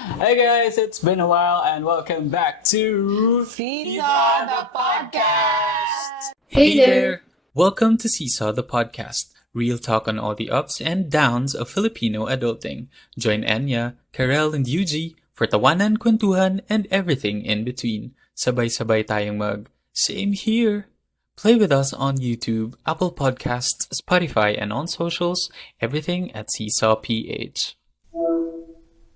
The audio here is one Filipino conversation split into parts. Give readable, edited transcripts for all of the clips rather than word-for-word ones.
Hey guys, it's been a while and welcome back to Seesaw the podcast. Hey there! Welcome to Seesaw the podcast, real talk on all the ups and downs of Filipino adulting. Join Anya, Karel, and Yuji for tawanan, kwentuhan, and everything in between. Sabay-sabay tayong same here. Play with us on YouTube, Apple Podcasts, Spotify, and on socials, everything at SeesawPH.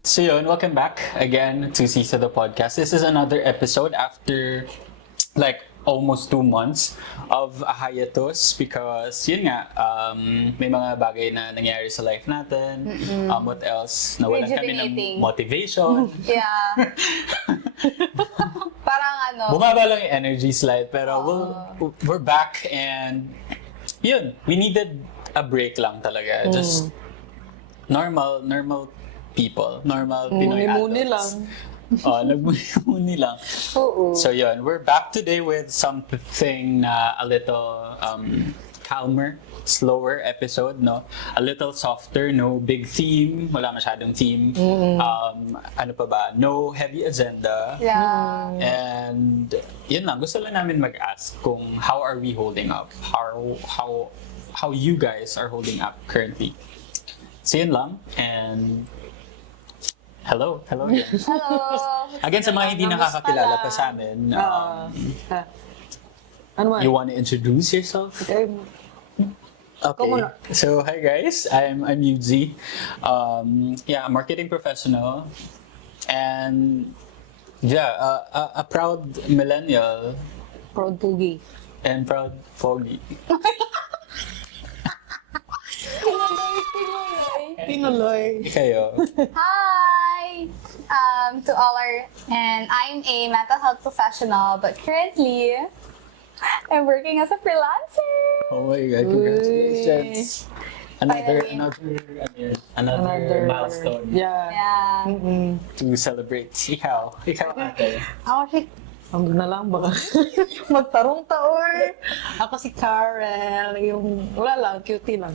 So yun, welcome back again to Seesaw the podcast. This is another episode after almost 2 months of a hiatus because yun nga, may mga bagay na nangyari sa life natin. What else? Nawalan kami ng motivation. Yeah. Parang Bumaba lang yung energy slide pero we're back and yun, we needed a break lang talaga. Just normal people, normal Pinoy adults. Nagmuni lang. So yun, we're back today with something na a little calmer, slower episode, no? A little softer, no big theme, wala masyadong theme. Ano pa ba? No heavy agenda. Yeah. And yun lang, gusto lang namin mag-ask kung how are we holding up? How you guys are holding up currently. So yun lang, and hello again. Hello. Again, sa mga hindi nakakakilala pa sa amin, you want to introduce yourself? Okay. So, hi guys, I'm Yuji. A marketing professional. And a proud millennial. Proud Pugi. And proud foggy. Pinuloy. Kayo. Hi! To all and I'm a mental health professional, but currently, I'm working as a freelancer. Oh my God, congratulations. Another milestone Yeah. to celebrate. Ikaw ate. Ako na lang baka magtarong taon. Ako si Karel, wala lang, cutie lang.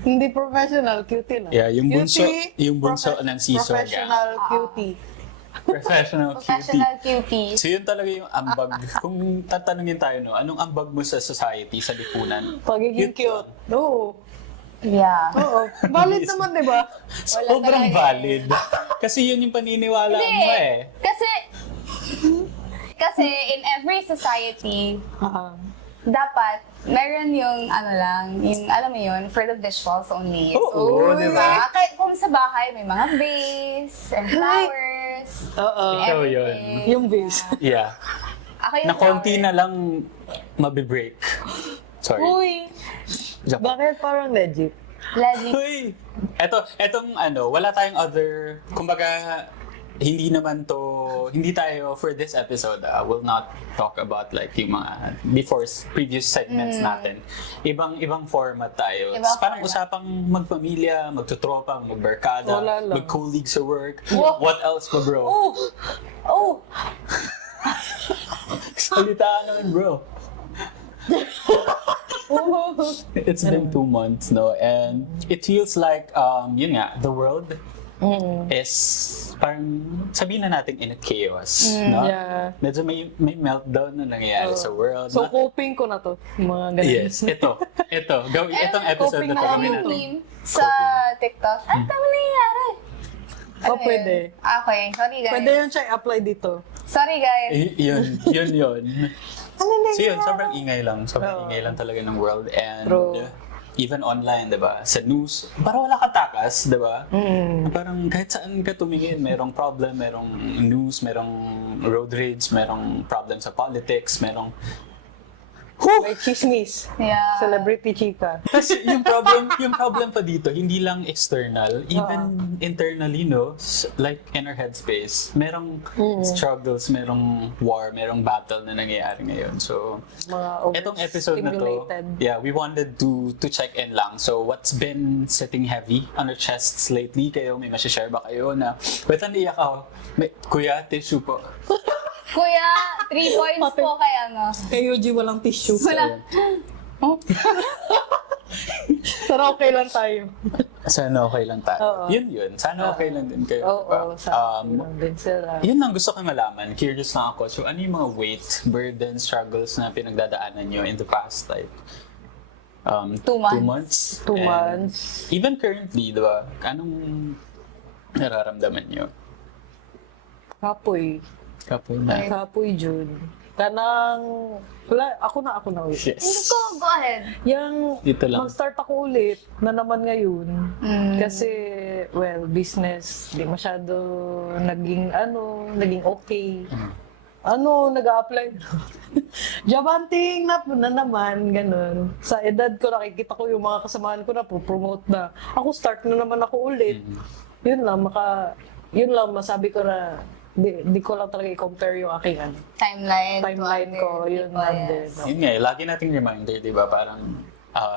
Hindi professional, cutie lang. Yeah, yung bunso ng Seesaw. Professional cutie. Professional cutie. So yun talaga yung ambag. Kung tatanungin tayo, no, anong ambag mo sa society, sa lipunan? Pagiging cute. No. Yeah. Oo. Valid naman, di ba? Sobrang valid. Kasi yun yung paniniwala mo eh. Kasi in every society, dapat meron yung yung alam mo yun, for the visuals only. Oo, di ba? Kahit kung sa bahay, may mga vase and flowers. Oo. Ikaw yun. Yung vase. Yeah. Ako yung Na konti na lang mabibreak. Sorry. Uy. Japan. Bakit parang legit? Legit. Uy! Etong wala tayong other, kumbaga, hindi tayo, for this episode, will not talk about yung mga previous segments natin. Ibang format tayo. Parang usapang magpamilya, magtutropa, magbarkada, mag-colleague sa work. What else pa, bro? Oh! Salitaan naman, bro. It's been 2 months, no? And it feels like, the world is parang sabihin na natin in a chaos, no? Yeah. Medyo may meltdown na nangyayari sa world. So, coping ko na to. Mga ganun. Yes, itong episode na to gawin natin. Meme sa TikTok. Tama na nangyayari. Pwede. Okay, sorry guys. Pwede yun siya i-apply dito. Sorry guys. Yun. Ano na So yun, sobrang ingay lang talaga ng world. And even online, diba? Sa news, parang wala katakas, diba? Parang kahit saan ka tumingin, merong problem, merong news, merong road rage, merong problem sa politics, merong may chismis. Yeah. Celebrity chika. Kasi yung problem pa dito, hindi lang external, even internally, no? Like in our headspace, merong struggles, merong war, merong battle na nangyayari ngayon. So, etong episode na to, we wanted to check in lang. So, what's been sitting heavy on our chests lately? Kayo, may masishare ba kayo na, wait, naiyak ako. Kuya, tissue po. Kuya, 3 points po kay Kay Yuji walang tissue. Wala. Pero okay lang tayo. Sana okay lang tayo. Oo. Yun. Sana okay lang din kayo. Oo, diba? sa lang din sila. Yun lang gusto kong malaman. Curious lang ako. So, ano yung mga weight, burden, struggles na pinagdadaanan nyo in the past, like, 2 months. 2 And months. even currently, di ba? Anong nararamdaman nyo? Kapoy. Kapoy na. Kapoy, June. Kanang, wala, ako na. Hindi Yes. ko, go ahead. Yung Dito lang. mag-start ako ulit na naman ngayon. Kasi, well, business, di masyado naging okay. Nag-a-apply. Job hunting na naman, ganun. Sa edad ko, nakikita ko yung mga kasamahan ko na promote na. Ako, start na naman ako ulit. Yun lang, masabi ko na, di ko lang talaga i-compare yung aking Timeline ko, yun lang din. yes. Yun nga, lagi nating reminder, di ba? Parang,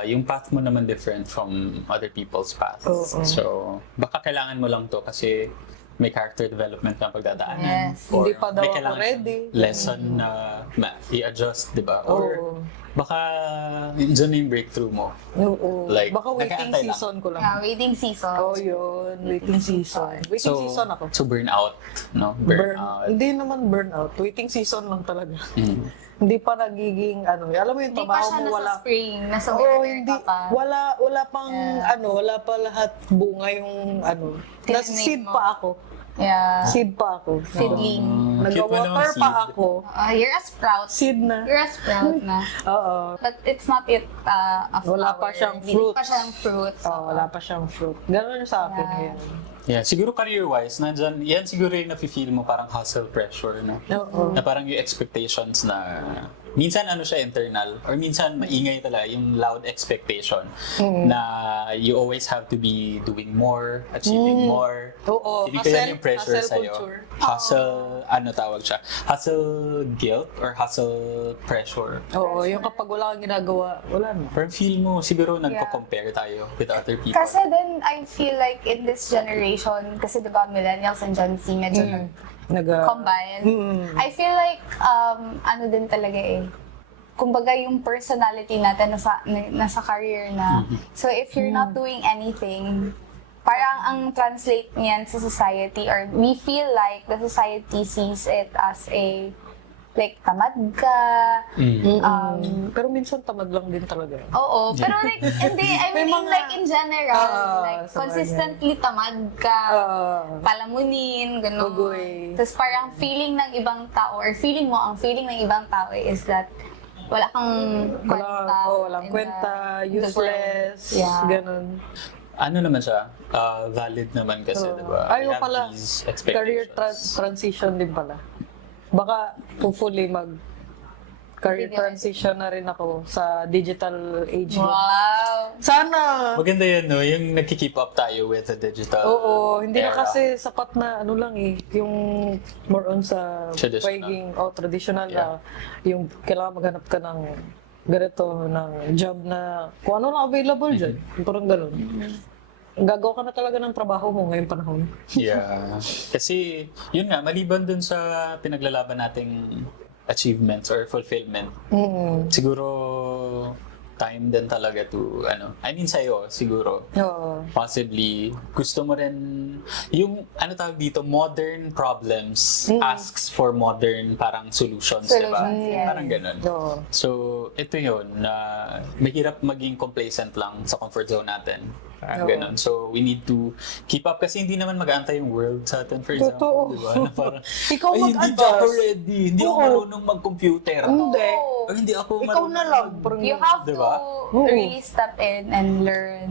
yung path mo naman different from other people's paths. Oo. So, baka kailangan mo lang to kasi may character development na pagdadaanan. Yes. Or Hindi pa daw may ako kailangan ready. siyang lesson na i-adjust, di ba? Or Oo. baka dyan na yung breakthrough mo. Oo. Like, Baka waiting nag-aantay lang. season ko lang. Yeah, waiting season. Oh, yun. Waiting season. Waiting season ako. So burnout, no? Burnout. Hindi naman burnout. Waiting season lang talaga. Mm. Hindi pa nagiging alam mo yung Hindi pa trabaho siya mo nasa wala. spring, nasa Oo, winter hindi. ka pa. Wala pang wala pa lahat bunga yung nasa Tinanay seed mo. pa ako. Yeah. Seed pa ako. Seedling. Cute mo naman, Nag-water pa seed. ako. You're a sprout. Seed na. You're a sprout na. Oo. But it's not a flower. Wala pa siyang Hindi fruit. pa siyang fruit. Wala pa siyang fruit. Ganun sa akin ngayon. Yeah, siguro career-wise, nandyan, yan siguro yung nafe-feel mo parang hustle pressure, no? Oo. Na parang yung expectations na, minsan siya internal, or minsan maingay talaga, yung loud expectation na you always have to be doing more, achieving more. Oo. Hindi ko yan yung pressure Hustle sa'yo. culture. Hustle, tawag siya? Hustle guilt or hustle pressure? Oo, yung kapag wala kang ginagawa, wala na. Pero feel mo, siguro nagko-compare tayo with other people. Kasi then, I feel like in this generation, kasi diba millennials and Gen Z medyo combine. I feel like, din talaga kumbaga yung personality natin nasa career na. So if you're not doing anything, parang ang translate niyan sa society, or we feel like the society sees it as like tamad ka. Pero minsan tamad lang din talaga. Oo, pero like, hindi, I mean, like in general, like, sa consistently tamad ka, palamunin, gano'n. Ugoy. Tapos parang feeling ng ibang tao, or feeling mo, ang feeling ng ibang tao is that wala kang kwenta. Walang in kwenta, the useless, world. Yeah. ganun. Ano naman siya? Valid naman kasi, di ba? We Ayaw have pala, these career expectations. transition din pala. Baka hopefully career transition na rin ako sa digital age. Wow! Sana! Maganda yan, no? Yung nagki-keep up tayo with the digital Oo, hindi na era. kasi sapat na lang yung more on sa Traditional. pagiging traditional na yung kailangan maghanap ka ng ganito, ng job na kung ano lang available dyan. Parang gano'n. Gagawa ka na talaga ng trabaho mo ngayong panahon. Yeah. Kasi, yun nga, maliban dun sa pinaglalaban nating achievements or fulfillment, siguro time din talaga to, I mean sa'yo, siguro, Oo. possibly, gusto mo rin, yung, tawag dito, modern problems asks for modern parang solutions, diba? Solutions, yes. Parang ganun. Oo. So, ito yun, na mahirap maging complacent lang sa comfort zone natin. Parang Oo. ganun. So, we need to keep up kasi hindi naman mag-aantay yung world sa atin, for Totoo. example. Diba? Na parang, Ikaw ay, hindi mag-adjust. pa ako ready. Hindi ako Oo. marunong mag-computer. Hindi. Ay, hindi ako Ikaw marunong na lang. Parang You have Diba? to really step in and learn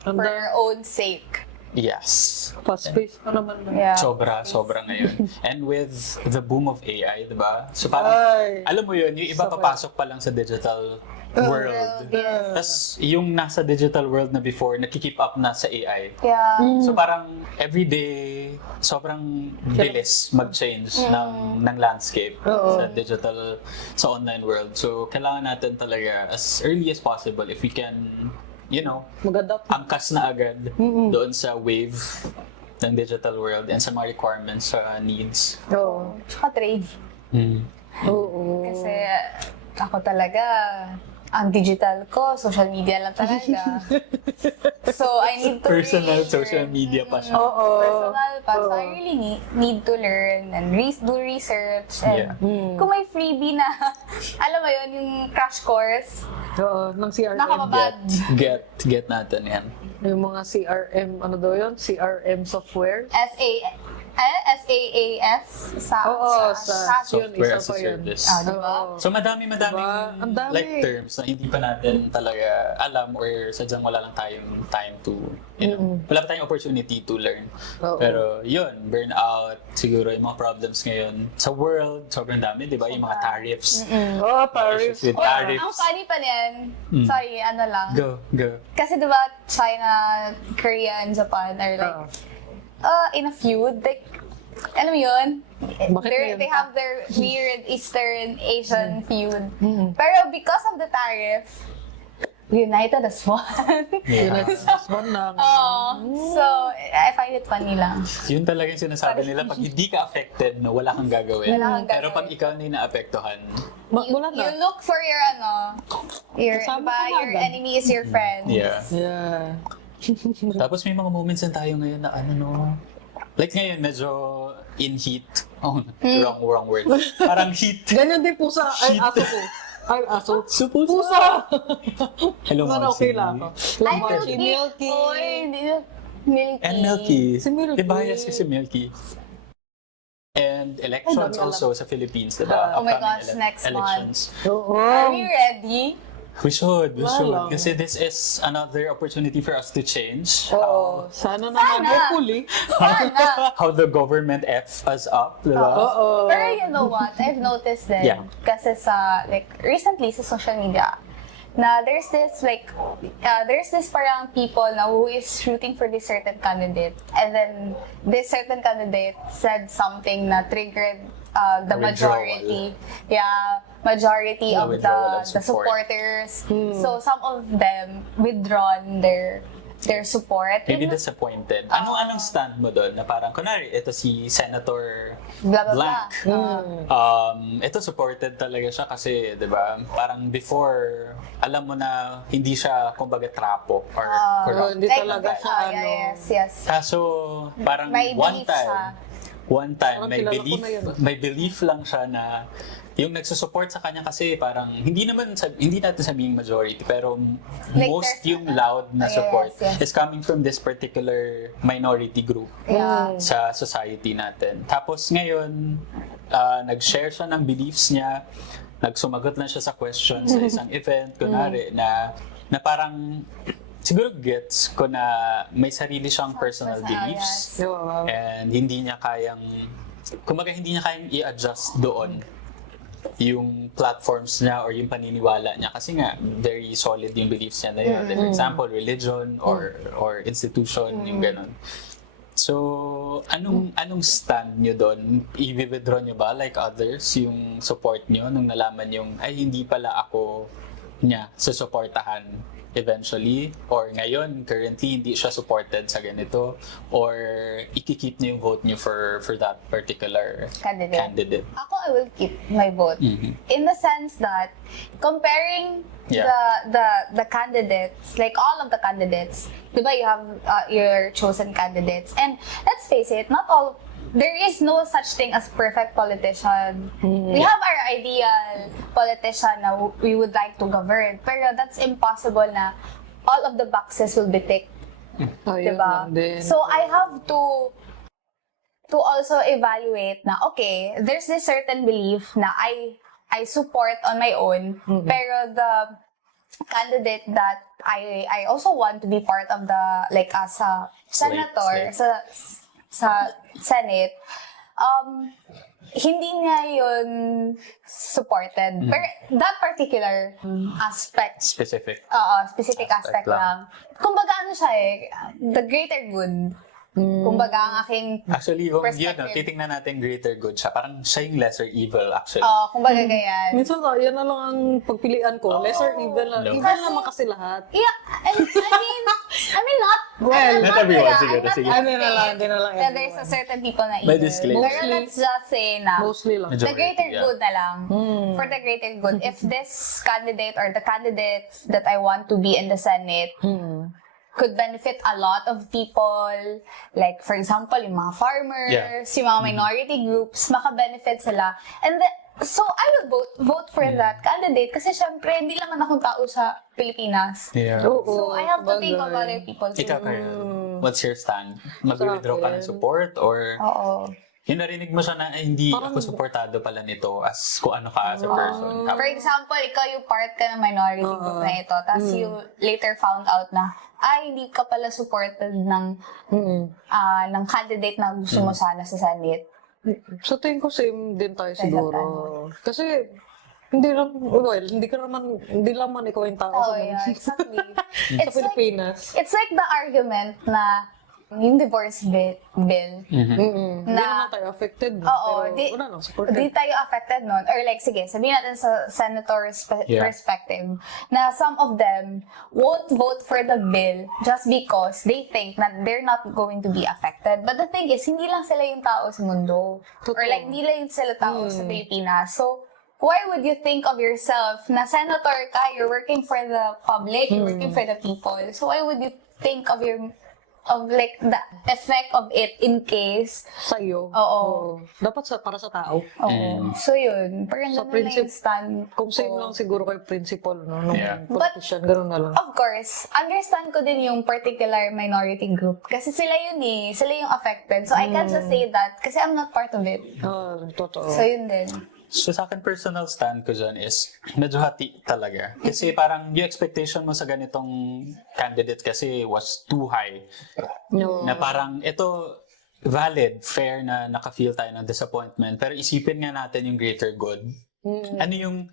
for your own sake. Yes. fast-paced pa naman. Yeah. Sobra ngayon. And with the boom of AI, diba? So parang, Ay. alam mo yun, yung iba papasok pa lang sa digital world. Yes. Tapos yung nasa digital world na before, nakikip up na sa AI. Yeah. So parang everyday, sobrang bilis mag-change ng landscape sa digital, sa online world. So kailangan natin talaga as early as possible if we can, Mag-adapt. angkas na agad doon sa wave ng digital world and sa mga requirements, sa needs. Oo. Tsaka trade. Oo. Kasi ako talaga, ang digital ko, social media lang talaga. So, I need to Personal learn. social media pa siya. Personal pa. So, I really need to learn and do research. And kung may freebie na, alam mo yun, yung crash course, Oo, ng CRM. nakababad. Get natin yan. Yung mga CRM, ano daw yun? CRM software. SaaS? Oo, Software yun, isa as a pa yun. service. Diba? So madaming Diba? Ang dami. like terms na hindi pa natin talaga alam or sadyang wala lang tayong time to, wala pa tayong opportunity to learn. Oo. Pero yun, burnout, siguro yung mga problems ngayon sa world, sobrang dami, di ba? Yung mga tariffs. Oh, Paris. Issues with tariffs. Ang funny pa niyan, sorry, ano lang. Go. Kasi diba, China, Korea, and Japan are like, in a feud, like, alam mo yun? Bakit They have their weird Eastern Asian feud. Pero because of the tariff, united as one. United States one lang. So, I find it funny lang. Yun talaga yung sinasabi nila, pag hindi ka affected, no, wala kang gagawin. Wala kang Pero gagawin. pag ikaw na yung naapektuhan, Wala na. You look for your, Kasama diba, ka your agad. enemy is your friend. yeah. Yeah. Tapos may mga moments na tayo ngayon na like ngayon, medyo in heat. Oh, wrong word. Parang heat. Ganyan din pusa. Ay, Shit. aso ko. Ay, aso. Pusa. Pusa! Hello, Sana Marcy. okay lang ako. Ay, Marcy, Milky. Oy, hindi na. Milky. And Milky. Si Milky. Bias kasi Milky. And elections Ay, dami also sa Philippines, diba? Oh my Upcoming gosh, next elections. Oo. Are we ready? We should. Wala. Kasi this is another opportunity for us to change Oo. Sana naman. Hopefully. Sana. how the government F us up, diba? Oo. Pero you know what? I've noticed din. Yeah. Kasi sa, like, recently sa social media, na there's this parang people na who is shooting for this certain candidate, and then this certain candidate said something na triggered the majority. Yeah, majority The of withdrawal of the support. supporters. So some of them withdrawn their support. Maybe disappointed. Anong stand mo doon? Na parang, kunwari, ito si Senator Blah, blah, Blank. blah. Ito supported talaga siya kasi, di ba, parang before, alam mo na hindi siya, kumbaga, trapo or corrupt. Hindi talaga siya, Yes. Kaso, parang May one belief siya. Parang may kilala ko na yun. belief lang siya na yung nagsusupport sa kanya kasi parang hindi natin sabing majority pero Like most there's- yung loud na support yes. is coming from this particular minority group Yeah. sa society natin. Tapos ngayon, nag-share siya ng beliefs niya, nagsumagot lang siya sa questions sa isang event, kunwari, na parang siguro gets ko na may sarili siyang personal beliefs Oo. and hindi niya kayang i-adjust doon yung platforms niya or yung paniniwala niya kasi nga very solid yung beliefs niya na yun. For example, religion or institution, yung ganun. So, anong stand niyo doon? I-withdraw niyo ba like others yung support niyo nung nalaman yung ay hindi pala ako niya susuportahan eventually or ngayon currently hindi siya supported sa ganito or ikikip niyo yung vote niyo for that particular candidate? Ako, I will keep my vote. In the sense that, comparing the candidates, like all of the candidates, diba you have your chosen candidates. And let's face it, not all, there is no such thing as perfect politician. We have our ideal politician na we would like to govern, pero that's impossible na all of the boxes will be ticked. Ayun Diba? lang din. So I have to also evaluate na, okay, there's this certain belief na I support on my own, pero the candidate that I also want to be part of the, like as a senator, sa Senate, hindi niya yun supported. Pero that particular aspect, Specific. specific aspect lang. Kumbaga ano siya the greater good. Kumbaga ang aking Actually, kung yun, perspective. titingnan natin greater good siya. Parang siya yung lesser evil actually. Kumbaga ganyan. Minsan yan na lang ang pagpilian ko. Lesser evil lang. No. Evil naman kasi lahat. Yeah, I mean, I mean, not, Well, not everyone. Sige, I'm not sige. Ano na lang, hindi na lang that there's a everyone. certain people na May evil. disclaimer. Pero let's just say na, Mostly lang. Medyo- the greater Yeah. good na lang. For the greater good. If this candidate or the candidates that I want to be in the Senate could benefit a lot of people, like for example, yung mga farmers, yung mga minority groups, maka-benefit sila. And then, so I will vote for that candidate kasi syempre, hindi lang akong tao sa Pilipinas. Yeah. Oo, So I have to think of bagay. other people too. Ikaw, Kyle, what's your stand? Mag-withdraw ka ng support or Oo. yung narinig mo siya na hindi ako supportado pala nito as kung ano ka as a person. For example, ikaw yung part ka ng minority group na ito, tapos you later found out na, hindi ka pala supported ng candidate na gusto mo sana sa Senate. Sa tingin ko same din tayo siguro. Kasi hindi naman ikaw yung tao Oh, sa yeah, exactly. sa Pilipinas. It's like the argument na yung divorce bill. Hindi naman tayo affected. Oo, Pero wala lang, supported. di tayo affected nun. Or like, sige, sabihin natin sa senator's Yeah. perspective, na some of them won't vote for the bill just because they think that they're not going to be affected. But the thing is, hindi lang sila yung tao sa mundo. Or like, hindi lang sila tao sa Pilipinas. So, why would you think of yourself na senator ka, you're working for the public, you're working for the people. So, why would you think of like the effect of it in case Sa iyo. Oo. Dapat para sa tao. Oo. So yun, parang Sa ganun na yung stand Kung same ko. lang siguro kay principal, no? Nung Yeah. politician, ganun na lang. Of course, understand ko din yung particular minority group. Kasi sila yun eh. Sila yung affected. So I can't just say that kasi I'm not part of it. Totoo. So yun din. So sa akin, personal stand ko dyan is medyo hati talaga. Kasi parang yung expectation mo sa ganitong candidate kasi was too high. No. Na parang ito valid, fair na naka-feel tayo ng disappointment. Pero isipin nga natin yung greater good. Ano yung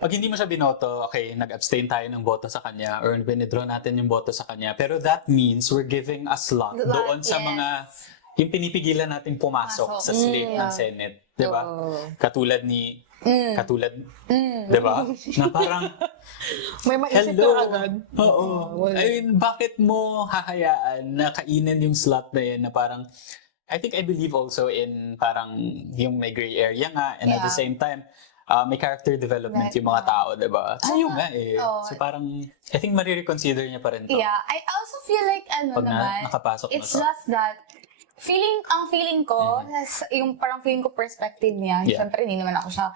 pag hindi mo siya binoto, okay, nag-abstain tayo ng boto sa kanya or withdraw natin yung boto sa kanya. Pero that means we're giving a slot doon sa yes. mga yung pinipigilan natin pumasok sa slate ng Senate. Diba? Katulad ni Katulad, di ba? Na parang, May maisip hello. ka agad. Oo. I mean, bakit mo hahayaan na kainin yung slot na yun na parang, I think I believe also in parang yung may gray area nga and at the same time, may character development yung mga tao, di ba? Ayun nga eh. So parang, I think marireconsider niya pa rin to. Yeah, I also feel like Pag nakapasok it's na to. just that ang feeling ko, yung parang feeling ko perspective niya, syempre hindi naman ako siya.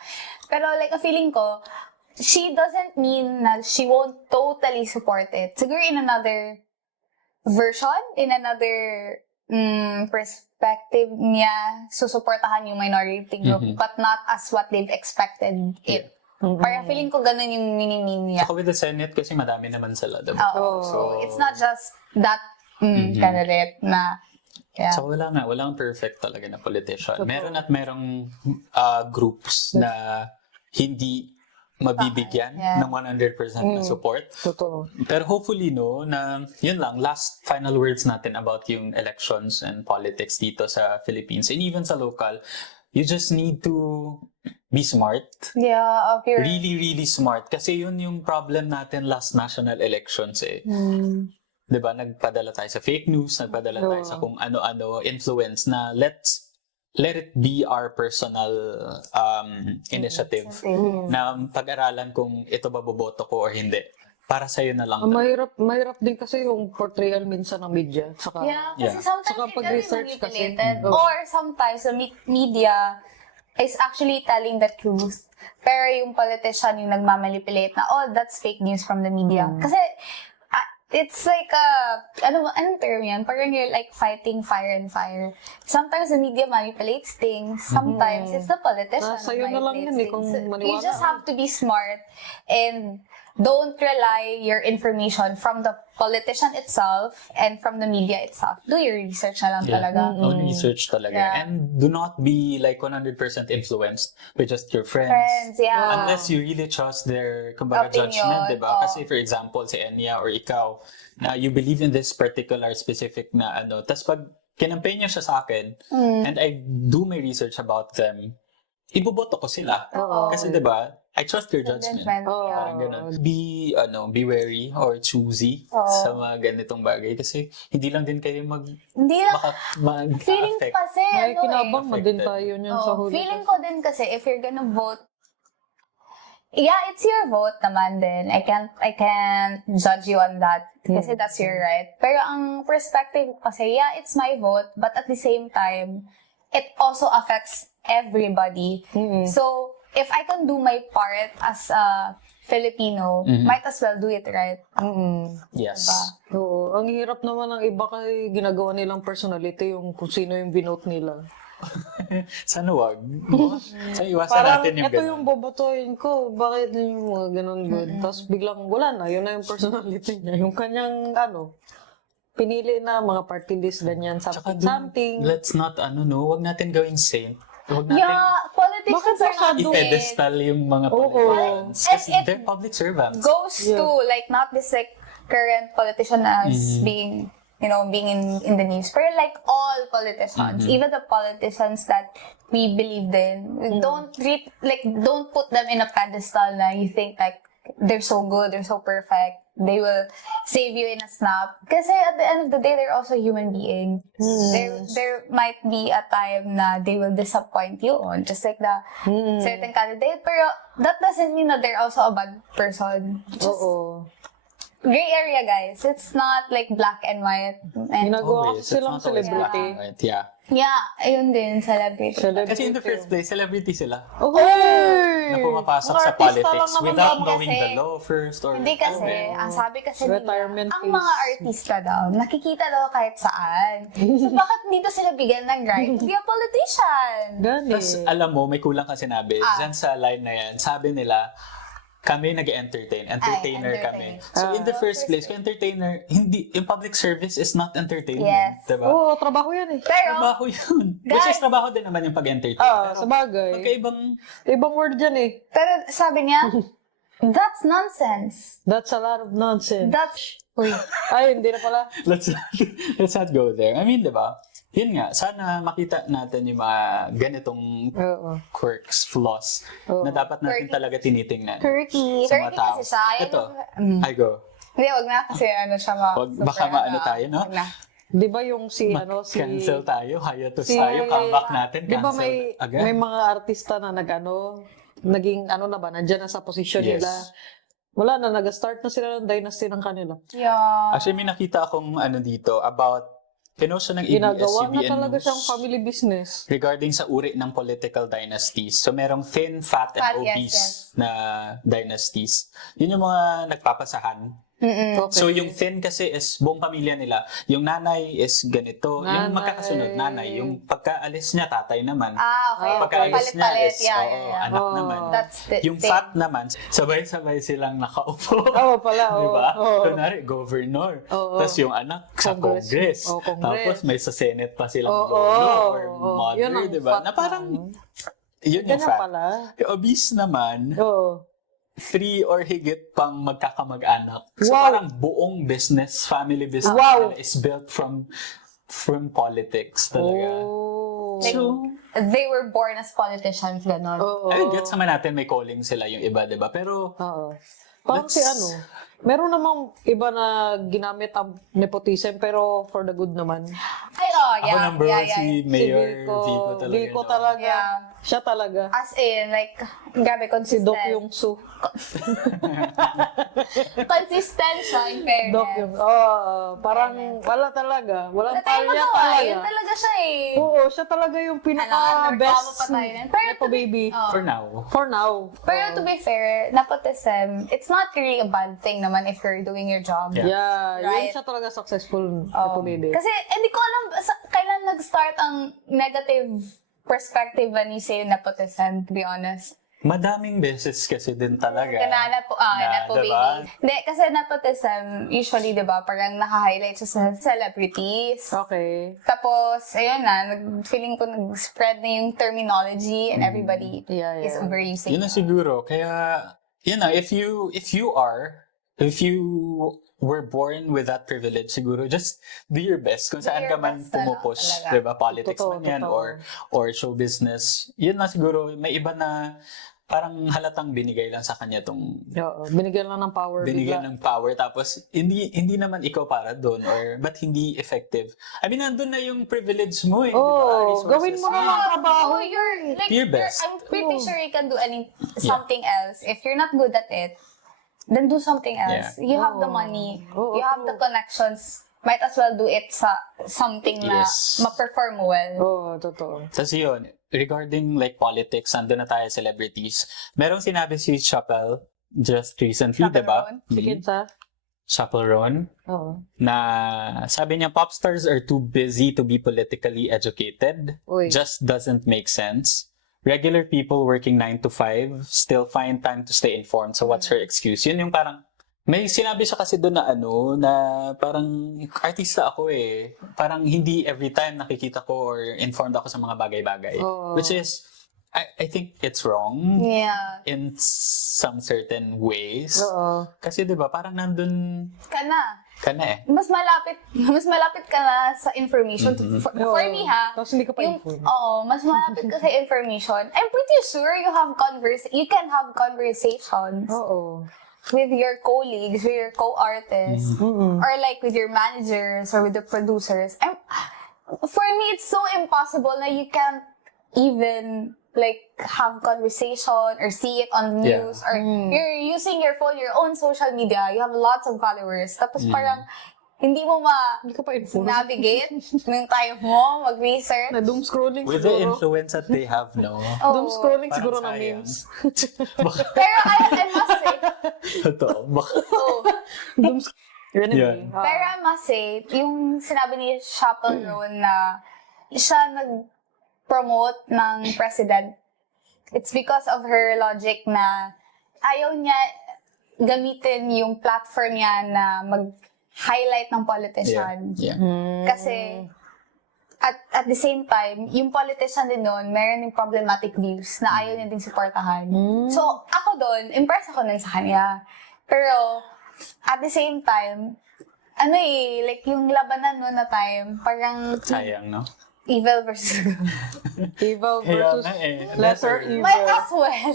Pero like, ang feeling ko, she doesn't mean na she won't totally support it. Siguro in another version, in another perspective niya, susuportahan yung minority group, but not as what they've expected it. Parang feeling ko ganun yung mini-mean niya. Saka with the Senate kasi madami naman sila, diba? So, it's not just that candidate na So walang perfect talaga na politician. Meron at merong groups na hindi mabibigyan ng 100% na support. Totoo. Pero hopefully na yun lang, last final words natin about yung elections and politics dito sa Philippines and even sa local, you just need to be smart. Yeah, okay. Really, really smart. Kasi yun yung problem natin last national elections eh. Diba, nagpadala tayo sa fake news, nagpadala tayo sa kung ano-ano influence na let it be our personal initiative na pag-aralan kung ito ba boboto ko or hindi. Para sa'yo na lang. Mahirap din kasi yung portrayal minsan ng media. Saka, kasi sometimes Saka it can be pag-research kasi. manipulated. Or sometimes the media is actually telling the truth. Pero yung politician yung nagmamanipulate na, that's fake news from the media. Kasi it's like anong term yan? Parang you're like fighting fire and fire. Sometimes the media manipulates things. Sometimes it's the politician who sa'yo na lang manipulates yun eh, kung things. maniwala You just ka. have to be smart and don't rely your information from the politician itself and from the media itself. Do your research na lang talaga. Own research talaga. Yeah. And do not be like 100% influenced by just your friends. Unless you really trust their kumbaga, Opinion, judgment, diba? Kasi for example, si Enya or ikaw, na you believe in this particular specific na tas pag kinampenya siya sa akin, and I do my research about them, iboboto ko sila. Kasi diba, I trust your judgment. Parang ganun. Be wary or choosy sa mga ganitong bagay kasi hindi lang din kayo Hindi lang, feeling mag-affect. kasi, May kinabang eh. din tayo niyan sa huli. feeling ko din kasi if you're gonna vote, it's your vote naman din. I can't judge you on that kasi that's your right. Pero ang perspective kasi, it's my vote, but at the same time, it also affects everybody. So, if I can do my part as a Filipino, might as well do it right. Yes. Diba? Oo. Ang hirap naman ng iba kasi ginagawa nilang personality yung kung sino yung binote nila. Sana wag. Sana iwasan Parang natin yung ito ganun. yung bobotohin ko, bakit yung mga ganun good? Tapos biglang wala na, yun na yung personality niya. Yung kanyang pinili na mga party list, ganyan, Tsaka something. let's not, wag natin gawing saint. Huwag natin Politicians are not i-pedestal yung mga Oo. politicians. Kasi And it they're public servants. goes to like not this like current politician as being being in the news, but like all politicians, even the politicians that we believed in, don't put them in a pedestal na you think like they're so good, they're so perfect, they will save you in a snap. Kasi at the end of the day, they're also human beings. There might be a time na they will disappoint you on, just like the certain candidate. Pero that doesn't mean that they're also a bad person. Just gray area, guys. It's not like black and white. And Ginagawa Always. kasi It's silang not always black celebrity. and white. Yeah. ayun din, celebrity. Kasi in the first place, celebrity sila. Hey! Na pumapasok Mga sa artista politics lang naman without kasi. knowing the law first. Or Hindi kasi, ang sabi kasi Retirement nila, ang fees. mga artista daw, nakikita daw kahit saan. So bakit dito sila bigyan ng right to be a politician? Gani. Tapos, alam mo, may kulang ka sinabi. Diyan sa line na yan, sabi nila, kami nag-entertain. Entertainer kami. So, in the first place, kung entertainer, hindi, yung public service is not entertainment. Yes. Diba? Oo, trabaho yan eh. Pero, Trabaho yun. Which is trabaho din naman yung pag-entertain. Sa bagay. Magkaibang, Ibang word yan eh. pero sabi niya, that's nonsense. That's a lot of nonsense. That's, Ay, hindi na pala. let's not go there. I mean, diba? Yun nga, sana makita natin yung mga ganitong Oo. quirks, flaws, na dapat natin talaga tinitingnan. quirky. Sa mga Quirky tao. kasi siya. Ito, I go. Hindi, wag na kasi siya Baka maano tayo, no? Wag na. Di ba yung si Cancel tayo, hiatus tayo, comeback natin, Di ba cancel agad. may mga artista na naging na ba, nandyan na sa posisyon Yes. nila. Wala na, nag-start na sila ng dynasty ng kanila. Yeah. Actually, may nakita akong dito about pinost ng Ginagawa na ABS-CBN talaga News siyang family business. regarding sa uri ng political dynasties. So, merong thin, fat, and obese na dynasties. Yun yung mga nagpapasahan. Okay. So, yung thin kasi is buong pamilya nila. Yung nanay is ganito. Yung magkakasunod, nanay. Yung pagkaalis niya, tatay naman. Okay. Pagkaalis niya Palit-palit. is anak naman. That's the Yung thing. fat naman, sabay-sabay silang nakaupo. Oo pala, oo. Diba? Oo. Kunwari, governor. Oo. Tapos yung anak sa Congress. Oo, Congress. Tapos may sa Senate pa silang Oo. lolo or Oo. Yun mother, ang diba? fat Na parang, yun yung Ganyan fat. pala. Yung obese naman, Oo. 3 or higit pang magkakamag-anak. So Wow. parang buong business, family business Wow. nila is built from politics talaga. Oh. Like, they were born as politicians, gano'n. Oo. I mean, gets naman natin may calling sila yung iba, diba? Pero, Oo. Parang si meron namang iba na ginamit ang nepotism pero for the good naman. Ay, ako number one si Mayor Vico talaga. Vico no? talaga. Yeah. Siya talaga. As in, like, grabe, Si consistent. Doc Yung Su. Consistent siya, in fairness. Doc Yung, parang wala talaga. Walang Natay mo palya to, talaga. yun talaga siya eh. Oo, siya talaga yung Reklamo pinaka-best pa tayo nun. Pero nepo baby. For now. For now. Pero to be fair, nepotism, it's not really a bad thing naman if you're doing your job. Yeah, Right. yun siya talaga successful nepo baby. Kasi, hindi ko alam kailan nag-start ang negative perspective when you say nepotism, to be honest. Madaming beses kasi din talaga. Nepo diba? baby. Hindi, kasi nepotism, usually, di ba, parang naka-highlight siya sa celebrities. Okay. Tapos, ayun na, feeling ko nag-spread na yung terminology and everybody Yeah. is overusing. Yun na siguro. Kaya, yun na, if you were born with that privilege, siguro, just do your best kung saan your ka man best na lang pumupush. talaga. Diba? Politics Totoo, man yan totoo. or show business. Yun na siguro, may iba na parang halatang binigay lang sa kanya tong Oo, binigyan lang ng power. binigyan bigla. ng power tapos hindi naman ikaw para doon or ba't hindi effective. I mean, nandun na yung privilege mo eh, di ba? Oo, Resources gawin mo na lang ang trabaho. Oh, you're like Your best. I'm pretty sure you can do something else. If you're not good at it, then do something else. You have the money. Oo, You have the connections. Might as well do it sa something na Yes. ma-perform well. Oo, totoo. Tapos yun, regarding like politics, nandun na tayo celebrities. Merong sinabi si Chappelle just recently, Chappelle diba? Roan? Sige sa? Chappelle Roan, Oo. na sabi niya, pop stars are too busy to be politically educated. Uy. Just doesn't make sense. Regular people working 9 to 5 still find time to stay informed. So what's her excuse? Yun yung parang, may sinabi siya kasi doon na na parang artista ako eh. Parang hindi every time nakikita ko or informed ako sa mga bagay-bagay. Oo. Which is, I think it's wrong Yeah. in some certain ways. Oo. Kasi 'di ba parang nandun Ka na. eh. Mas malapit ka na sa information. For me ha, Tapos hindi ka pa informed. mas malapit ka sa information. I'm pretty sure you can have conversations Oo. with your colleagues, with your co-artists, or like with your managers or with the producers. For me, it's so impossible na you can't even like have conversation or see it on the Yeah. news or you're using your phone, your own social media. You have lots of followers. Tapos parang hindi mo Hindi ka pa informed. navigate yung time mo, mag-research. Na doom scrolling With the siguro. influence that they have, no? Doom scrolling Parang siguro na sayang. memes. Pero I must say, Totoo. Doom Anyway. Yeah. pero I must say, yung sinabi ni Chappelle Roan na siya nag-promote ng president, it's because of her logic na ayaw niya gamitin yung platform niya na mag-highlight ng politician. Yeah. Kasi at the same time, yung politician din doon, meron yung problematic views na ayaw niya din supportahan. So, ako doon, impressed ako nun sa kanya. Pero, at the same time, like yung labanan noon na time, parang Sayang, no? evil versus good. Evil Kaya versus nga eh. lesser evil. Might as well.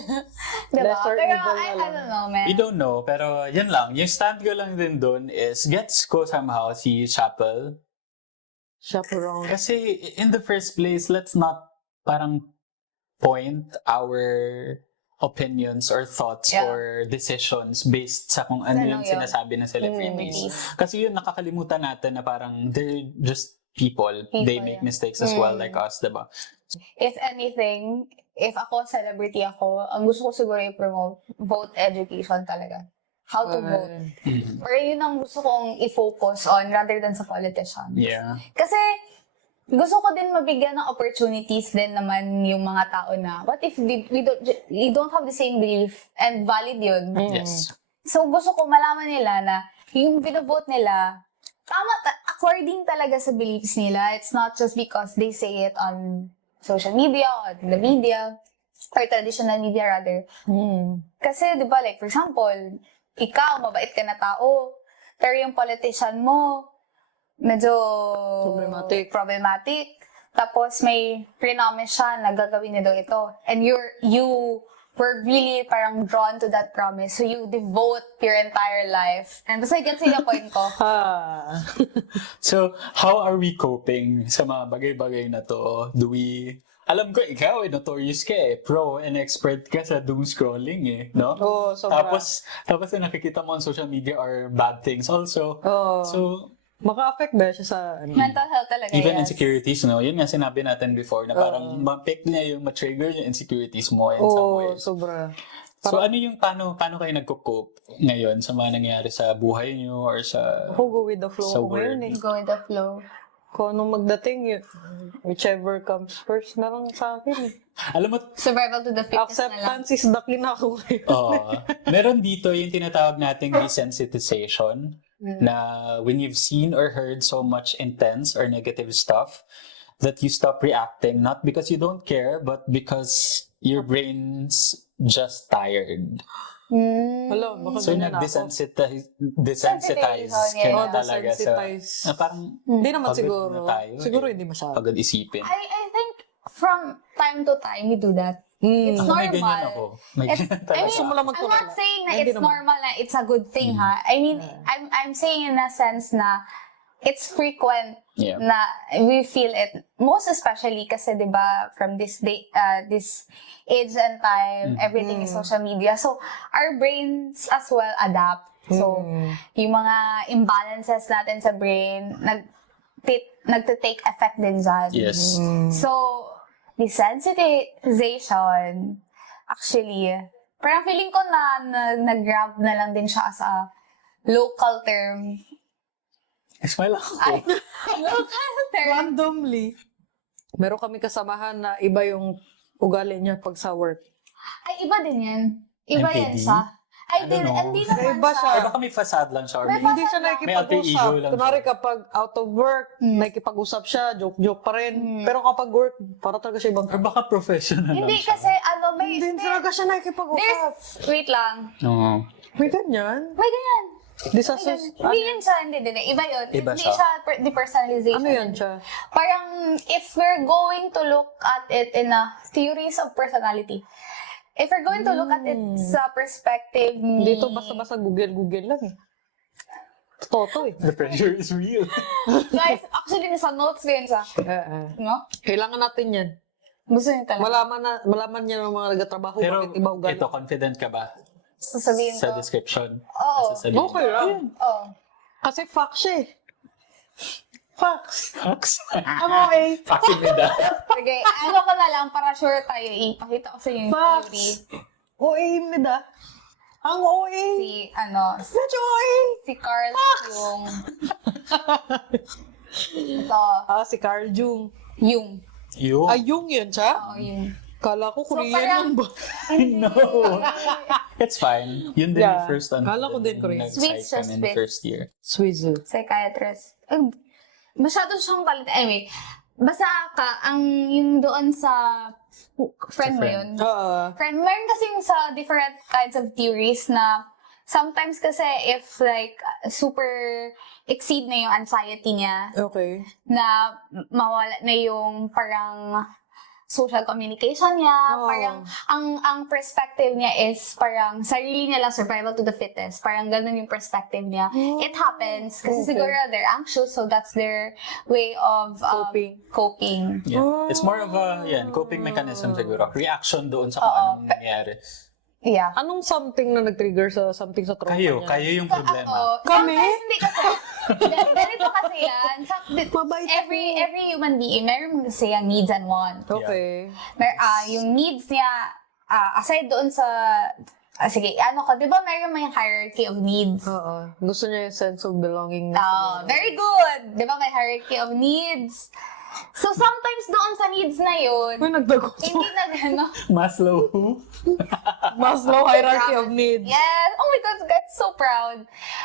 diba? Lesser Pero evil na I lang. don't know, man. We don't know, pero yun lang. Yung stand ko lang din doon is gets ko somehow si Chappelle. Chaperone. Kasi in the first place, let's not parang point our opinions or thoughts Yeah. or decisions based sa kung ano yung yun? sinasabi ng celebrities. Celebrities. Kasi yun, nakakalimutan natin na parang they're just people. They make yeah. mistakes as well like us, diba? If anything, if ako, celebrity ako, ang gusto ko siguro i-promote, vote education talaga. How to vote. Or yun ang gusto kong i-focus on rather than sa politicians. Yeah. Kasi, gusto ko din mabigyan ng opportunities din naman yung mga tao na, what if we don't have the same belief and valid yun? Yes. So, gusto ko malaman nila na yung binovote nila, according talaga sa beliefs nila. It's not just because they say it on social media or the media or traditional media rather. Kasi, di ba, like, for example, ikaw, mabait ka na tao, pero yung politician mo, medyo problematic. Tapos may pre-promise siya na gagawin niya daw ito. And you were really parang drawn to that promise. So you devote your entire life. And basta gets yung point ko. So, how are we coping sa mga bagay-bagay na to? Alam ko, ikaw, notorious ka eh. Pro and expert ka sa doom scrolling eh, no? Oo, sobra. Tapos yung nakikita mo on social media are bad things also. Oo. So, Maka-affect ba siya sa Mental health talaga, even yes. insecurities, no? Yun nga sinabi natin before na parang ma-pick niya ma-trigger yung insecurities mo in some ways. sobra. So, ano yung paano kayo nagko-cope ngayon sa mga nangyayari sa buhay niyo or sa... Go with the flow Sa ko ngayon eh. Go with the flow. Kung anong magdating, whichever comes first na lang sa akin eh. Alam mo, Survival to the fittest na lang. Acceptance is the key na ako ngayon. meron dito yung tinatawag nating desensitization na when you've seen or heard so much intense or negative stuff that you stop reacting not because you don't care but because your brain's just tired. Wala, baka So ganyan ako. desensitize ka na yeah. talaga sa Desensitize. parang Hindi naman pagod siguro. na tayo, Siguro eh. hindi masyado. Pagod isipin. I think from time to time we do that. It's Ako, may normal. ganyan ako. May It's, ganyan I talaga. mean, Gusto mo lang I'm magtulala. not saying na Hindi it's naman. normal na it's a good thing, ha? I mean, I'm saying in a sense na it's frequent Yeah. na we feel it. Most especially kasi, di ba, from this day, this age and time, everything is social media. So, our brains as well adapt. So, yung mga imbalances natin sa brain, nagte-take effect din dyan. Yes. So, desensitization, actually, parang feeling ko na nag-grab na lang din siya as a local term. Smile ako. Ay, local term. Randomly, meron kami kasamahan na iba yung ugali niya pag sa work. Ay, iba din yan. Iba yan MPD? siya. Ay, I don't know. hindi naman Iba siya. siya. Ay, baka may facade lang siya. Or May may, Hindi siya May alter nakikipag-usap. ego lang Kunwari siya. kapag out of work, nakikipag-usap siya, joke-joke pa rin. Pero kapag work, para talaga siya ibang Or baka professional Hindi lang siya. kasi, may... Hindi talaga siya nakikipag-usap. Wait lang. Oo. May ganyan. May ganyan. Disassociation. Hindi yun siya, hindi. Iba yun. Iba Hindi siya. siya depersonalization. Ano yan siya? Parang, if we're going to look at it in a theories of personality, if we're going to look at it sa perspective ni... Dito basta-basta Google lang eh. Totoo eh. The pressure is real. Guys, actually, nasa notes ko yun siya. No? Kailangan natin yan. Gusto niyo talaga. Malaman niya ng mga nagtatrabaho Pero bakit iba ugali. ito, confident ka ba? Sasabihin Sa ko. description? Oo. Sasabihin Okay lang. Oo. Kasi facts siya eh. Facts. Facts. Ano eh? Facsimida. Sige, ano ko na lang para sure tayo. Ipakita ko sa inyo yung theory. Facts. OA nila. Ang OA. Si, Medyo OA. si Carl yung... Ito. Si Carl Jung. Yung. Yung. Yung yun siya? Oo, yung. Kala ko Korean parang- lang ba? No. It's fine. Yun din Yeah. yung first one. Kala ko din Korean. Sweet siya, in sweet. first year. Swizzle. Psychiatrist. Masyado siyang talit. Anyway, basta yung doon sa friend mo yun. Meron kasing sa different kinds of theories na sometimes kasi if like super exceed na yung anxiety niya, Okay. na mawala na yung parang social communication niya, Oo. parang ang perspective niya is parang sarili niya lang, survival to the fittest. Parang ganun yung perspective niya. It happens kasi Okay. siguro they're anxious, so that's their way of coping. Yeah. It's more of a coping mechanism siguro. Reaction doon sa kung anong nangyayari. Yeah. Anong something na nag-trigger sa something sa trauma niya? Kayo yung problema. Oo. Kami? Sometimes hindi kasi, ganito kasi yan. Mabait Every human being, meron kasi yung needs and wants. Okay. Yung needs niya, aside doon sa, sige, di ba meron may hierarchy of needs? Oo. Gusto niya yung sense of belonging. Very good! Di ba may hierarchy of needs? So sometimes doon sa needs na yun, Uy, nagdagot. hindi na gano'n. Maslow who? Maslow hierarchy of needs. Yes! Oh my God, I'm so proud.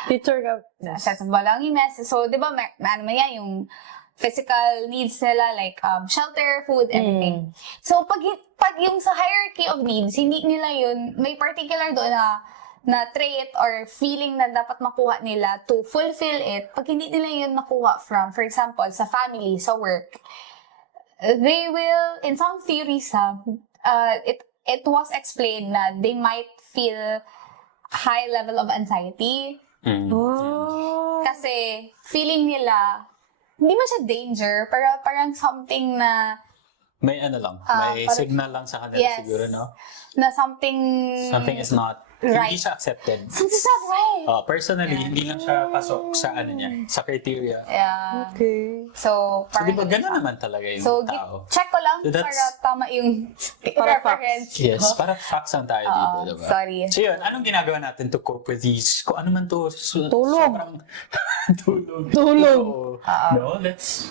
Teacher ka. Sense of belongingness. So, di ba, yung physical needs nila, like shelter, food, everything. So, pag yung sa hierarchy of needs, hindi nila yun, may particular doon na trait or feeling na dapat makuha nila to fulfill it, pag hindi nila yun nakuha from, for example, sa family, sa work, they will, in some theories, it was explained na they might feel high level of anxiety. Oh. Kasi feeling nila, hindi man siya danger, pero parang something na, May lang. May signal lang sa kanila yes, siguro, no? na something Something is not, right. hindi siya accepted. Something's not right. Personally, hindi lang siya pasok sa sa criteria. Yeah. Okay. So, So, di parang, ba gano'n naman talaga yung so, tao? check ko lang So, that's- para tama yung Para reference. Yes, para facts lang tayo dito, diba? Sorry. So yun, anong ginagawa natin to cope with these? Kung ano man to, Tulog. Sobrang tulog. Tulog. So, no, let's...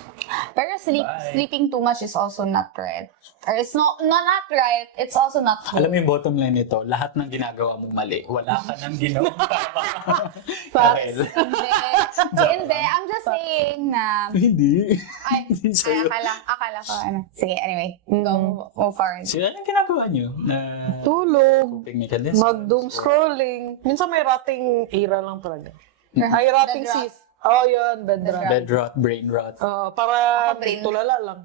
Pero Bye. sleeping too much is also not right. Or it's not right, it's also not Alam mo good. yung bottom line nito, lahat ng ginagawa mong mali, wala ka nang ginawang tama. Facts. Dahil- Hindi, I'm just saying na, Hindi. ay, Sa'yo. akala ko, Sige, anyway, go, move forward. So, anong ginagawa nyo? Na Tulog. coping mechanism? Mag-doom scrolling. Minsan may rating era lang talaga. Ay, rating Bed rot. sis. Oh, yun. Bed rot. Bed rot, brain rot. Para Ako, brain. tulala lang.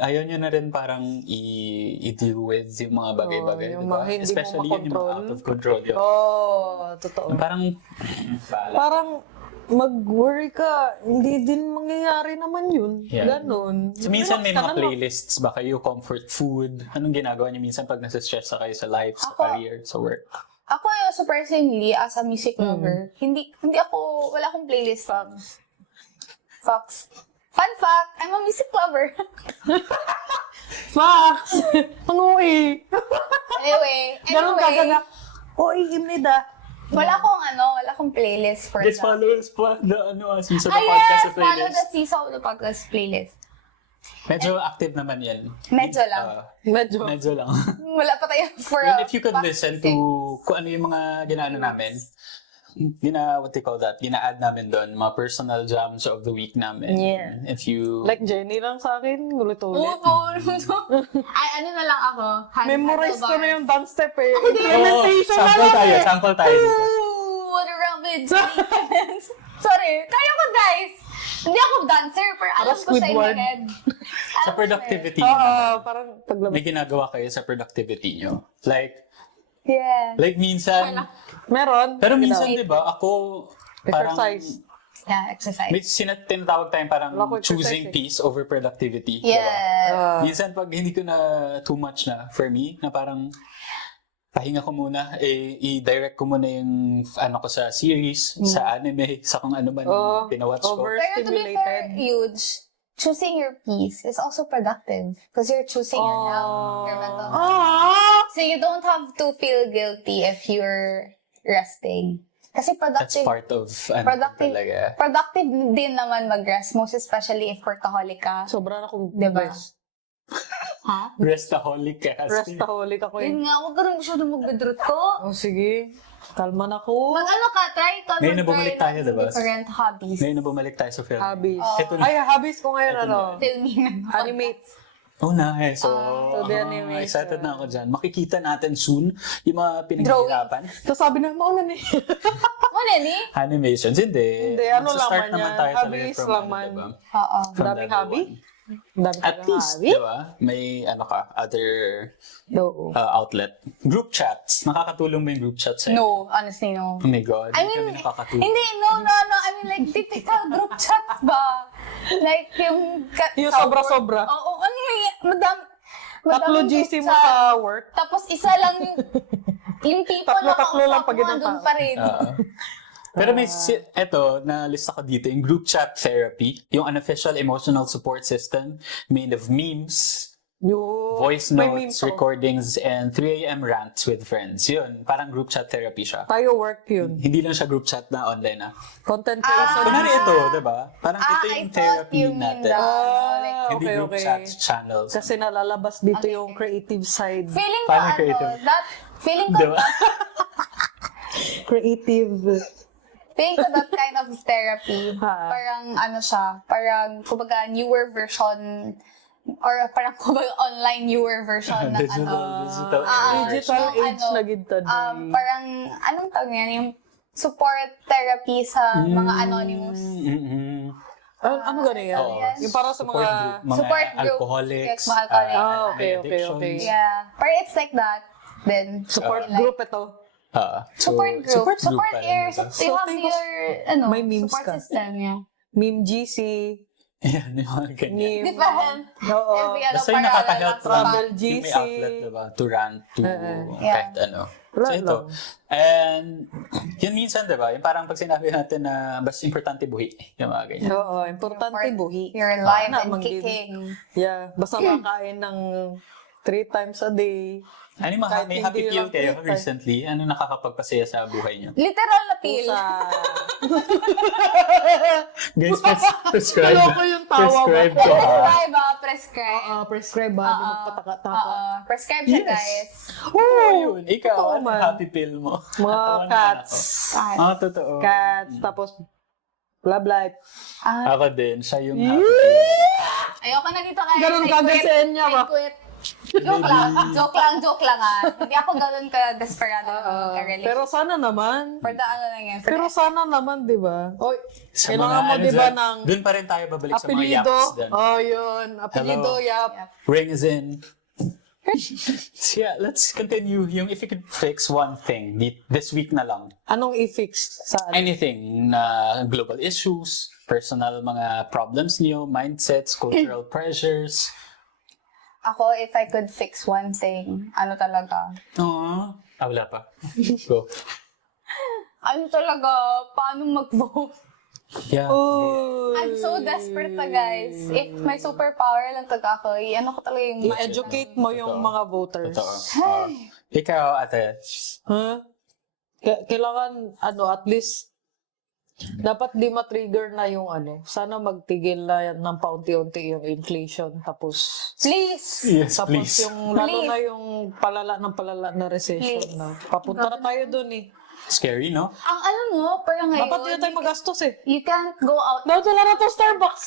ayaw nyo na rin parang i-deal with yung mga bagay-bagay, yung diba? mga hindi mo Especially yun yung mga makontrol. out of control yun. Totoo. Parang, Parang mag-worry ka, hindi din mangyayari naman yun. Yeah. Ganon. So, minsan may Relax ka mga na lang. playlists ba kayo, comfort food? Anong ginagawa niyo minsan pag nasa-stress na kayo sa life, sa Ako- career, sa work? Ako, surprisingly, as a music lover, wala akong playlist. Facts. Fun fact, I'm a music lover. Facts! Ano eh? Anyway, Imnida. wala akong playlist for Just that. follow us po the SeeSaw Ah, podcast yes! sa Follow the playlist. Seesaw the podcast playlist. Medyo active naman yan. Medyo lang. Medyo lang. Wala pa tayo for And if you could listen to kung ano yung mga ginaano namin, gina-add namin doon, mga personal jams of the week namin. Yeah. If you... Like Jenny lang sa akin, ulit-ulit. Ay, ano na lang ako. Memorize ko na yung dance step eh. Oo, Implementation na lang eh. sample tayo dito. Ooh, what a rabbit. Sorry. Kaya ko, guys. Hindi ako dancer, pero alam ko Squidward. sa in my head. Sa productivity Oo, nyo, parang paglabas. may ginagawa kayo sa productivity nyo. Yeah. Minsan, Meron. pero minsan, di ba, ako parang, Exercise. Yeah, exercise. may tinatawag tayong parang Wala ko choosing exercise peace over productivity. di ba? Yes. Minsan pag hindi ko na too much na for me, na parang pahinga ko muna, i-direct ko muna yung ko sa series, sa anime, sa kung ano man yung pinawatch ko. Pero to be fair, huge. Choosing your peace is also productive because you're choosing your health, your mental health. So you don't have to feel guilty if you're resting. Kasi That's productive. part of talaga. Productive din naman mag-rest, most especially if workaholic ka. Sobra na akong Diba? rest. Ha? Restaholic ka. Restaholic ako eh. Yun nga, huwag ka rin masyado mag-withdraw ko. Sige. Kalma na ko. Try ka Ngayon na bumalik tayo, diba? different hobbies. Ngayon na bumalik tayo sa film. Hobbies. Ito na. Ay, hobbies ko ngayon Filming. Animate. Oh, nice. So, to the animation. excited na ako dyan. Makikita natin soon yung mga pinaghihirapan. So sabi na, maulan eh. Ano ni? Animations. Hindi. Hindi, ano lang Start man naman yan. tayo talaga Hobbies from lang ano, man. diba? Oo. From Daming level hobby? one. Dami At least, di ba? May other Oo. outlet. Group chats. Nakakatulong ba yung group chats sa'yo? No, honestly, no. Oh my God. I Hindi mean, kami nakakatulong. hindi, no. I mean, like, typical group chats ba? Like, yung... Yung sobra-sobra. Oo, ano yung... Tatlo GC mo sa work. Tapos isa lang yung people na Tatlo lang pag mo, ginang doon tao. pa rin. Pero may, eto, na-list ako dito, yung group chat therapy, yung unofficial emotional support system made of memes, Yung voice may meme notes, to. recordings, and 3 a.m. rants with friends. Yun, parang group chat therapy siya. Tayo work yun. Hindi lang siya group chat na online na. Content creation. Kunwari ito, diba? Parang ito I yung thought therapy you mean natin. that. Like, Hindi okay, group okay. chat channels. Kasi nalalabas dito yung creative side. feeling ko, Paano creative? feeling ko Diba? Creative. that kind of therapy, parang siya, parang kumbaga newer version or parang kumbaga online newer version ng Digital Digital yung age na gid today. parang anong tawag yan, yung support therapy sa mga anonymous. Ano gano'n yan? Oo. Yung para sa mga... Support group. alcoholics. Yes, mga alcoholics. Okay. addictions. Yeah, parang it's like that. Then Support like, group ito. support group. Support pala your, nito. you have tingin ko your, may memes support ka. system, yeah. Meme GC. Yan, yung mga ganyan. Meme. Different. Oo. Every Basta yung nakaka-help Travel yung GC. may outlet, diba? To rant, to kahit ano. Wala So ito. lang. And yun minsan, diba? Yung parang pag sinabi natin na basta importante buhi. Yung mga ganyan. Oo, importante buhi. You're alive Na, and manggid. kicking. Yeah, basta makain ng 3 times a day. Ano yung Kahit may hindi happy pill lang kayo kita. recently? Ano nakakapagpasaya sa buhay niyo? Literal na pill. Guys, prescribe. Loko yung tawa mo. Prescribe ko ha. Prescribe. Prescribe ba? Di magpataka-taka. Prescribe siya, guys. Oo, yun. Ikaw, Totoo ano man. happy pill mo? Mga Natawa naman cats. ako. Totoo. Cats, tapos love life. Ako din, siya yung happy pill. Ayoko na dito, guys. Ganun I kagad quit. sa inyo ba? I quit. Joke lang ah. Hindi ako ganun ka-desperado na relationship. Pero sana naman. For the ano lang yan. Pero sana naman, di ba? Oy, Sa kailangan mo, ano di ba, dyan, ng dun pa rin tayo babalik sa mga apelido? yaps dun. Oh, yun. Apelido, Hello. yap. Ring is in. So yeah, let's continue. Yung if you could fix one thing this week na lang. Anong i-fix? Saan? Anything na global issues, personal mga problems niyo, mindsets, cultural pressures. Ako, if I could fix one thing, ano talaga? Wala pa. Go. Ano talaga? Paano mag-vote? Yeah. I'm so desperate na, guys. If may superpower lang talaga ako, ano ko talaga yung... I-educate mo yung Totoo. mga voters. Totoo. Ikaw, ate. Huh? Kailangan, at least, dapat di ma-trigger na yung sana magtigil na yan ng paunti-unti yung inflation. Tapos, Please! Yes, tapos please. yung, lalo Please. na yung palala na recession Please. na. Papunta na tayo dun eh. Scary, no? Ang ano mo, parang ngayon, Dapat hindi na tayo magastos eh. you can't go out. Dapat wala na to Starbucks.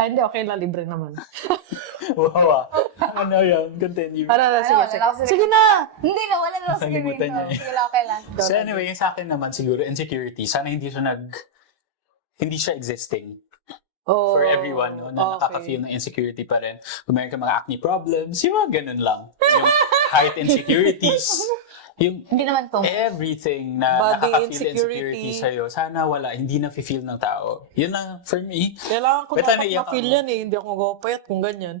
Ay, hindi. Okay lang. Libre naman. Wow. Ano yan? Continue. Sige na. Hindi na, wala na. Sige Nakalimutan niya eh. Sige lang, okay lang. So anyway, yung sa akin naman siguro, insecurity. Sana hindi siya existing. Oh, For everyone, no? Na nakaka-feel ng insecurity pa rin. Kung meron ka mga acne problems, yung mga ganun lang. Yung height insecurities. Yung Hindi naman to. everything na Body nakaka-feel insecurity. insecurity sa'yo, sana wala, hindi na feel ng tao. Yun lang, for me. Kailangan ko Ba't dapat naiyak ma-feel ako? yan eh. Hindi ako magpapayat kung ganyan.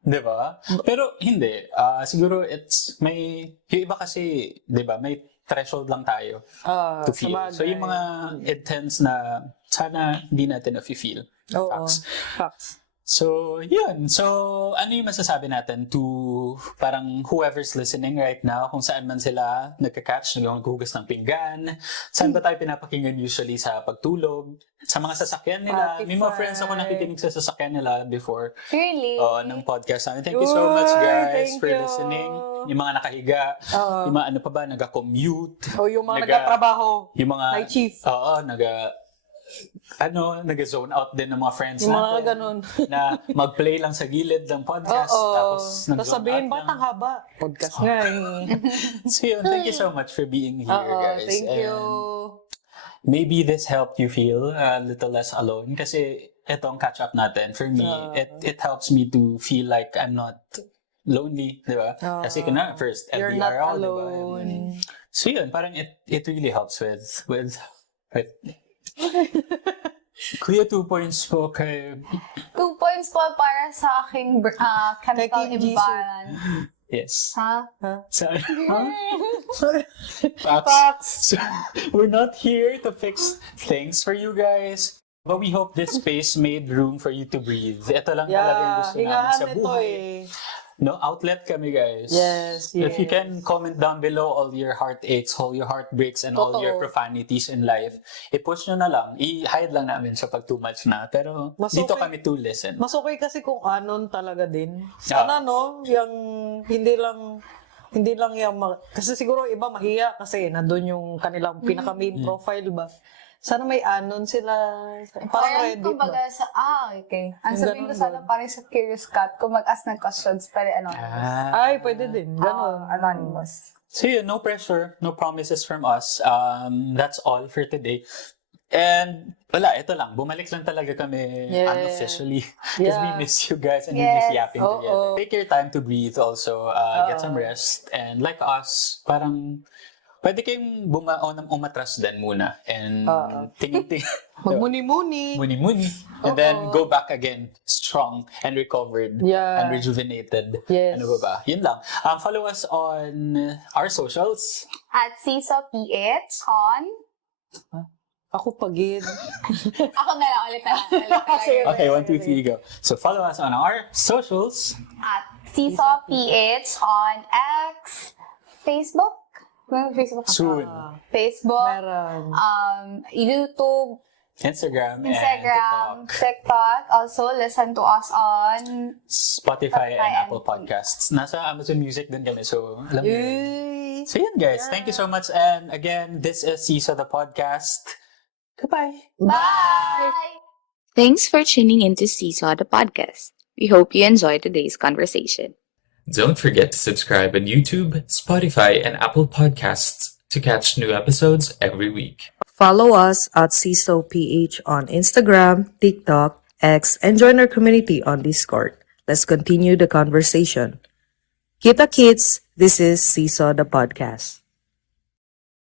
Di ba? Pero hindi. Siguro yung iba kasi, di ba, may threshold lang tayo to feel. Sabagay. So yung mga intense na sana hindi natin na-feel. Oo. Facts. So, yun. So, ano yung masasabi natin to parang whoever's listening right now, kung saan man sila nagka-catch, naghuhugas ng pinggan, saan ba tayo pinapakinggan usually sa pagtulog, sa mga sasakyan nila. May mga friends ako nakikinig sa sasakyan nila before Really? ng podcast namin. Thank you so much, guys, thank for you. listening. Yung mga nakahiga, yung mga ano pa ba, naga-commute. O yung mga nagtatrabaho. Yung mga... Night shift. Oo, naga-zone out din ng mga friends Yung natin. mga ganun. Na mag-play lang sa gilid ng podcast. Oo. Tapos Tapos nag-zone sabihin, out ba't ang lang. haba? Podcast nga eh. So yun, thank you so much for being here, guys. Thank you. And maybe this helped you feel a little less alone. Kasi itong catch-up natin, for me, it helps me to feel like I'm not lonely, di ba? Kasi first, You're not LDR, di ba? alone. So yun, parang it really helps with Kuya, 2 points po kay... 2 points po para sa aking chemical Kay Kim Jisoo. imbalance. Yes. Ha? Saan? Facts. So, we're not here to fix things for you guys. But we hope this space made room for you to breathe. Ito lang talaga yung gusto namin hingahan sa nito buhay. eh. No, outlet kami, guys. Yes, If you can comment down below all your heartaches, all your heartbreaks, and all your profanities in life, i-push nyo na lang. I-hide lang namin sa pag too much na. Pero Mas dito okay. kami to listen. Mas okay kasi kung anon talaga din. Sana no, yung hindi lang yung kasi siguro iba mahiya kasi nandun yung kanilang pinaka main profile ba. Sana may anon sila. Parang Reddit kumbaga ba? okay. Ang Yung sabihin ko ganun sana parang sa Curious Cat, kung mag-ask ng questions, pero anonymous. Ay, pwede din. Ganon. Anonymous. So yun, no pressure, no promises from us. That's all for today. And wala, ito lang. Bumalik lang talaga kami unofficially. Because we miss you guys and we miss yapping together. Take your time to breathe also. Get some rest. And like us, parang pwede kayong umatras din muna. And tingin-tingin. Magmuni-muni. Muni-muni. And then go back again strong and recovered and rejuvenated. Yes. Ano ba? Yun lang. Follow us on our socials. At SeeSawPH on... Ako pagid. Ako na lang, ulit na lang. Okay, 1, 2, 3, go. So follow us on our socials. At SeeSawPH on X, Facebook. Facebook. Soon. Facebook. Meron. YouTube. Instagram and TikTok. Also, listen to us on Spotify and Apple Podcasts. Nasa Amazon Music din kami. So, alam mo yun. So yun, guys. Thank you so much. And again, this is Seesaw the Podcast. Goodbye. Bye! Thanks for tuning in to Seesaw the Podcast. We hope you enjoyed today's conversation. Don't forget to subscribe on YouTube, Spotify, and Apple Podcasts to catch new episodes every week. Follow us at SeeSawPH on Instagram, TikTok, X, and join our community on Discord. Let's continue the conversation. Kita kids, this is Seesaw the Podcast.